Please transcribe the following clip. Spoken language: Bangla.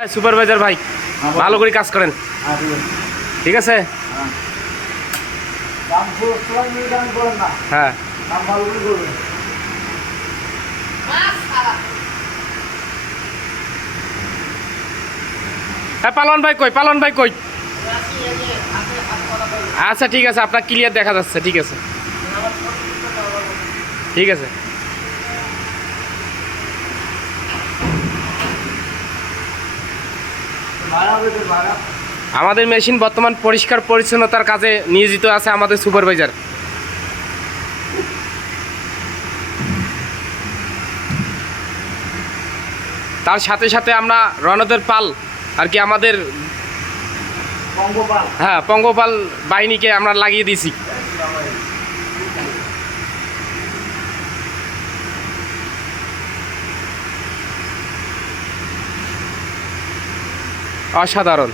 সুপারভাইজার ভাই ভালো করে কাজ করেন, ঠিক আছে? হ্যাঁ হ্যাঁ পালন ভাই কই, পালন ভাই কই? আচ্ছা ঠিক আছে, আপনার ক্লিয়ার দেখা যাচ্ছে, ঠিক আছে ঠিক আছে। আমাদের মেশিন বর্তমান পরিষ্কার পরিচ্ছন্নতার কাজে নিয়োজিত আছে আমাদের সুপারভাইজার। তার সাথে সাথে আমরা রণদের পাল আর কি আমাদের হ্যাঁ পঙ্গপাল বাহিনীকে আমরা লাগিয়ে দিয়েছি। অসাধারণ।